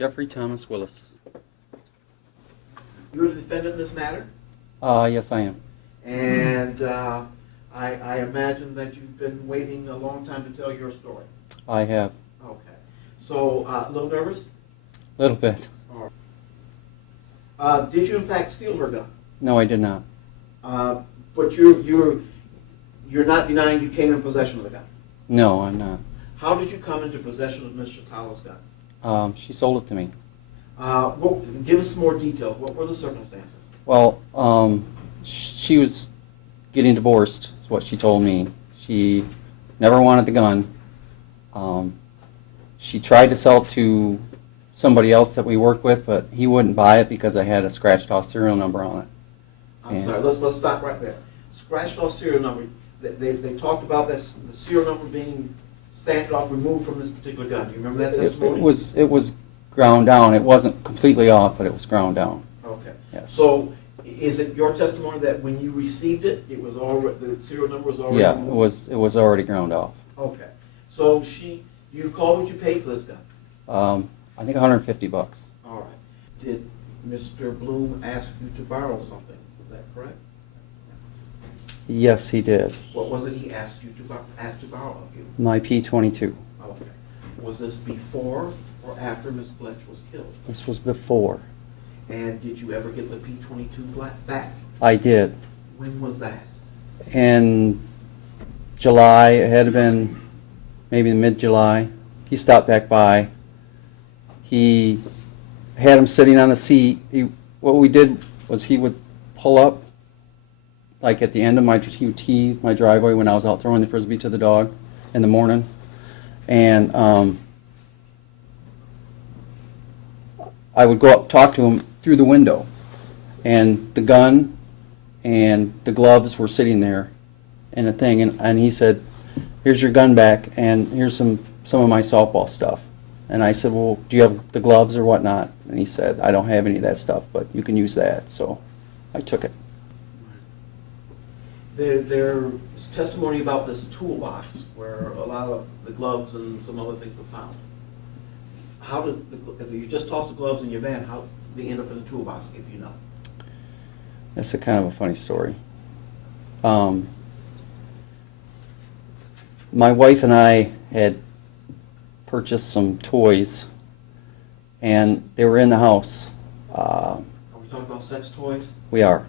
Jeffrey Thomas Willis. You're the defendant in this matter, Yes, I am. and I imagine that you've been waiting a long time to tell your story. I have. Okay. So, a little nervous? A little bit. All right. Did you in fact steal her gun? No, I did not. But you're not denying you came in possession of the gun? No, I'm not. How did you come into possession of Ms. Shatala's gun? She sold it to me. Well, give us some more details. What were the circumstances? Well, she was getting divorced, is what she told me. She never wanted the gun. She tried to sell it to somebody else that we worked with, but he wouldn't buy it because I had a scratched off serial number on it. I'm sorry, let's stop right there. Scratched off serial number, they talked about this, the serial number being sanded off, removed from this particular gun. Do you remember that testimony? It was ground down. It wasn't completely off, but it was ground down. Okay. Yes. So, is it your testimony that when you received it, it was already, the serial number was already Yeah, removed? it was already ground off. Okay. So you recall what you paid for this gun? I think $150. All right. Did Mr. Bloom ask you to borrow something? Is that correct? Yes, he did. What was it he asked you to borrow of you? My P-22. Okay. Was this before or after Ms. Bletsch was killed? This was before. And did you ever get the P-22 back? I did. When was that? In July, it had been maybe mid-July. He stopped back by. He had him sitting on the seat. What we did was he would pull up, like at the end of my driveway when I was out throwing the Frisbee to the dog in the morning. And I would go up talk to him through the window. And the gun and the gloves were sitting there in a thing. And he said, "Here's your gun back, and here's some of my softball stuff." And I said, "Well, do you have the gloves or whatnot?" And he said, "I don't have any of that stuff, but you can use that." So I took it. There's testimony about this toolbox where a lot of the gloves and some other things were found. How did if you just tossed the gloves in your van, how did they end up in the toolbox, if you know? That's a kind of a funny story. My wife and I had purchased some toys, and they were in the house. Are we talking about sex toys? We are.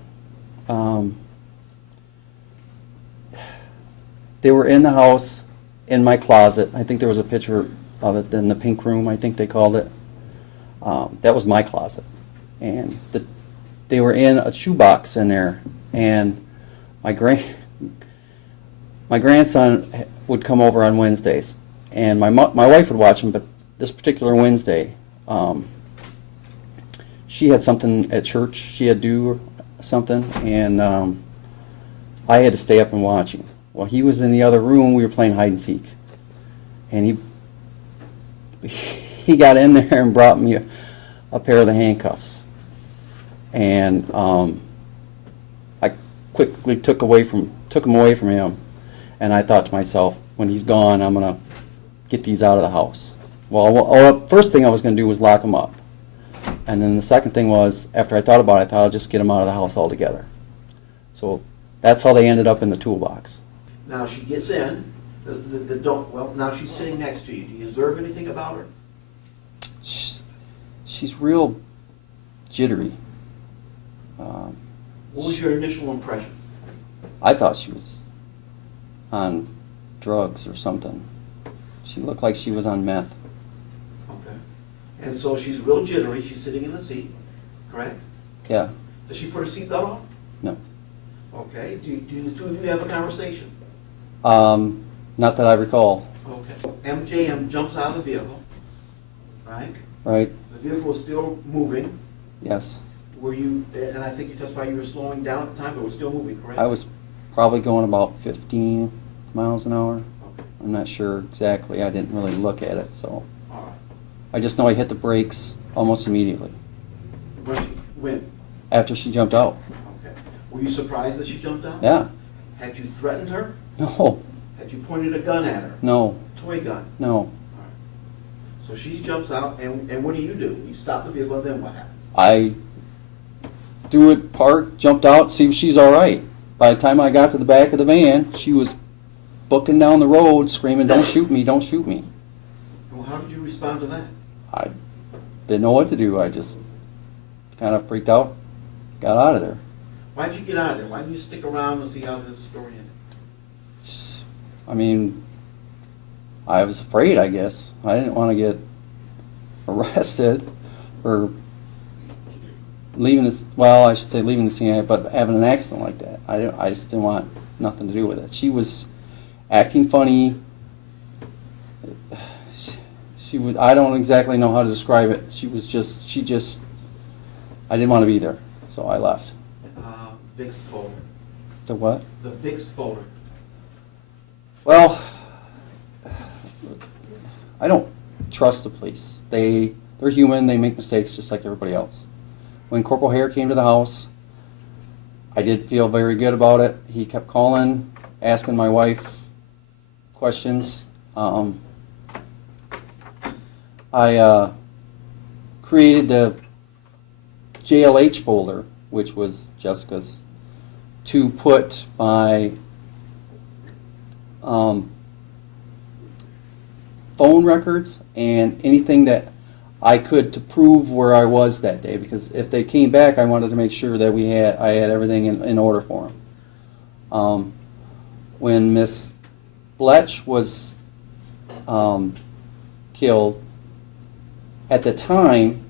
They were in the house, in my closet. I think there was a picture of it in the pink room, I think they called it. That was my closet. And they were in a shoebox in there. And my grandson would come over on Wednesdays. And my wife would watch him, but this particular Wednesday, she had something at church she had to do or something, and I had to stay up and watch him. Well, he was in the other room. We were playing hide and seek, and he got in there and brought me a pair of the handcuffs, and I quickly took them away from him, and I thought to myself, when he's gone, I'm gonna get these out of the house. Well, first thing I was gonna do was lock them up, and then the second thing was, after I thought about it, I thought I'll just get them out of the house altogether. So that's how they ended up in the toolbox. Now she gets in. Well, now she's sitting next to you. Do you observe anything about her? She's real jittery. What was your initial impressions? I thought she was on drugs or something. She looked like she was on meth. Okay. And so she's real jittery. She's sitting in the seat, correct? Yeah. Does she put her seatbelt on? No. Okay. Do the two of you have a conversation? Not that I recall. Okay. MJM jumps out of the vehicle, right? Right? The vehicle was still moving. Yes. Were you, and I think you testified you were slowing down at the time, but it was still moving, correct? I was probably going about 15 miles an hour. Okay. I'm not sure exactly. I didn't really look at it, so. All right. I just know I hit the brakes almost immediately. When? After she jumped out. Okay. Were you surprised that she jumped out? Yeah. Had you threatened her? No. Had you pointed a gun at her? No. Toy gun? No. All right. So she jumps out, and what do? You stop the vehicle, and then what happens? I threw it parked, jumped out, see if she's all right. By the time I got to the back of the van, she was booking down the road, screaming, "Don't shoot me! Don't shoot me!" Well, how did you respond to that? I didn't know what to do. I just kind of freaked out, got out of there. Why did you get out of there? Why didn't you stick around and see how this story ended? I mean, I was afraid, I guess. I didn't want to get arrested or leaving this, well, I should say leaving the scene, but having an accident like that. I just didn't want nothing to do with it. She was acting funny. She was, I don't exactly know how to describe it. She just, I didn't want to be there, so I left. Vicks folder. The what? The Vicks folder. Well, I don't trust the police. They're human. They make mistakes just like everybody else. When Corporal Hare came to the house, I did feel very good about it. He kept calling, asking my wife questions. I created the JLH folder, which was Jessica's, to put my phone records and anything that I could to prove where I was that day, because if they came back, I wanted to make sure that I had everything in order for them. When Miss Bletsch was killed, at the time,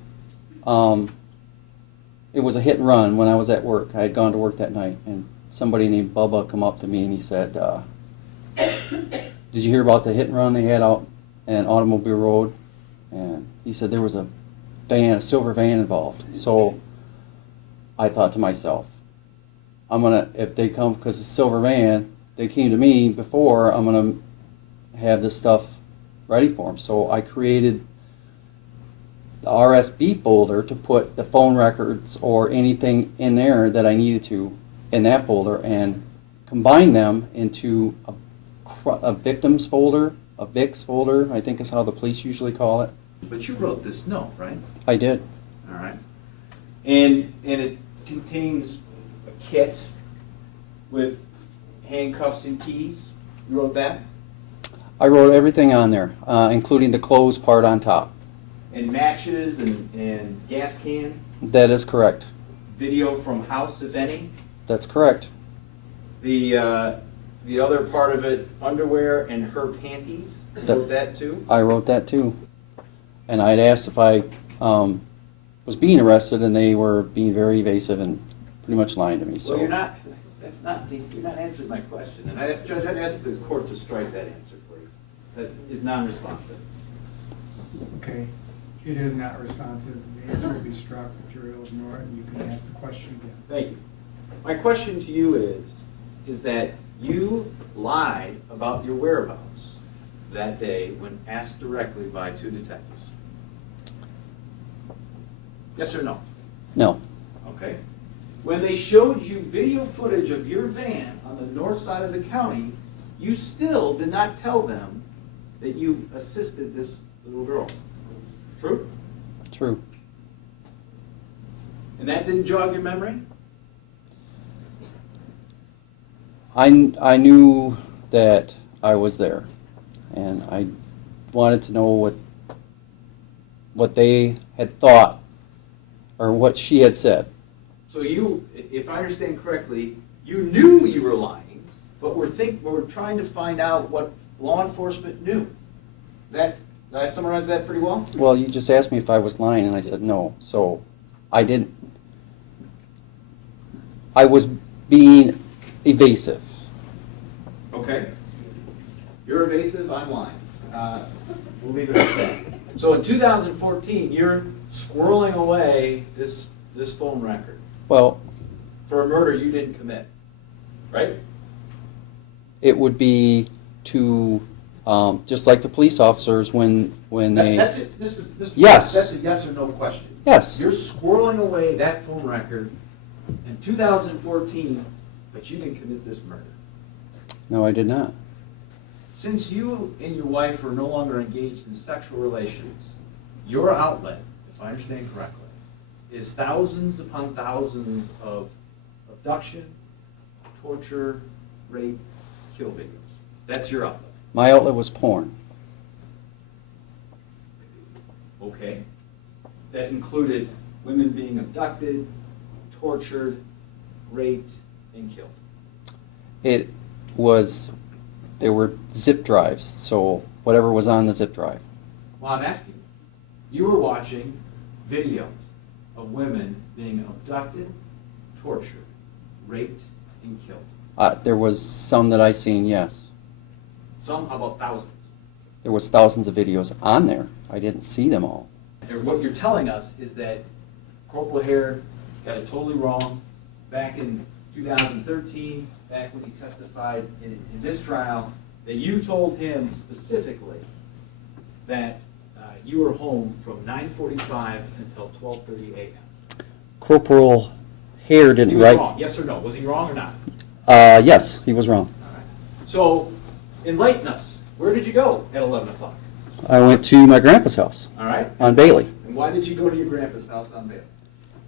it was a hit and run when I was at work. I had gone to work that night, and somebody named Bubba come up to me and he said, "Did you hear about the hit and run they had out in Automobile Road?" And he said there was a silver van involved. So I thought to myself, if they come, because it's a silver van, they came to me before, I'm gonna have this stuff ready for them. So I created the RSB folder to put the phone records or anything in there that I needed to in that folder, and combine them into a victims folder, a VIX folder, I think is how the police usually call it. But you wrote this note, right? I did. All right. And it contains a kit with handcuffs and keys. You wrote that? I wrote everything on there, including the clothes part on top. And matches and gas can? That is correct. Video from house, if any? That's correct. The other part of it, underwear and her panties? You wrote that too? I wrote that too. And I'd asked if I was being arrested, and they were being very evasive and pretty much lying to me. So Well, you're not answering my question. And Judge, I'd ask the court to strike that answer, please. That is non-responsive. Okay, it is not responsive. The answer will be struck, but you're ignore it, and you can ask the question again. Thank you. My question to you is that you lied about your whereabouts that day when asked directly by two detectives. Yes or no? no, Okay. When they showed you video footage of your van on the north side of the county, you still did not tell them that you assisted this little girl. True? true. And that didn't jog your memory? I knew that I was there, and I wanted to know what they had thought, or what she had said. So you, if I understand correctly, you knew you were lying, but we're trying to find out what law enforcement knew. Did I summarize that pretty well? Well, you just asked me if I was lying, and I said no. So I didn't. I was being evasive. Okay. You're evasive, I'm lying. We'll leave it at that. So in 2014, you're squirreling away this phone record Well, for a murder you didn't commit, right? it would be to just like the police officers when they. That's it. Mr. Yes. That's a yes or no question. Yes. You're squirreling away that phone record in 2014, but you didn't commit this murder. No, I did not. Since you and your wife are no longer engaged in sexual relations, your outlet, if I understand correctly, is thousands upon thousands of abduction, torture, rape, kill videos. That's your outlet. My outlet was porn. Okay. That included women being abducted, tortured, raped, and killed. There were zip drives, so whatever was on the zip drive. Well, I'm asking you were watching videos of women being abducted, tortured, raped, and killed. There was some that I seen, yes. Some, how about thousands? There was thousands of videos on there. I didn't see them all. And what you're telling us is that Corporal Hare got it totally wrong back in 2013, back when he testified in this trial, that you told him specifically that you were home from 9:45 until 12:30 a.m. Corporal Hare didn't He was write. wrong. Yes or no? Was he wrong or not? Yes, he was wrong. All right. So, enlighten us. Where did you go at 11 o'clock? I went to my grandpa's house All right. on Bailey And why did you go to your grandpa's house on Bailey?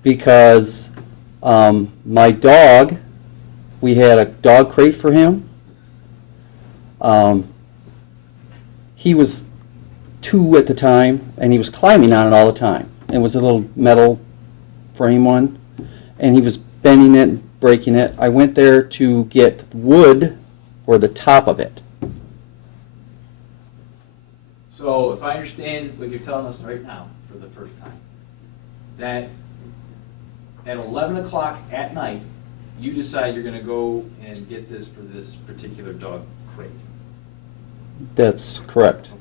because my dog, we had a dog crate for him. He was 2 at the time, and he was climbing on it all the time. It was a little metal frame one, and he was bending it and breaking it. I went there to get wood for the top of it. So, if I understand what you're telling us right now for the first time, that at 11 o'clock at night, you decide you're going to go and get this for this particular dog crate. That's correct.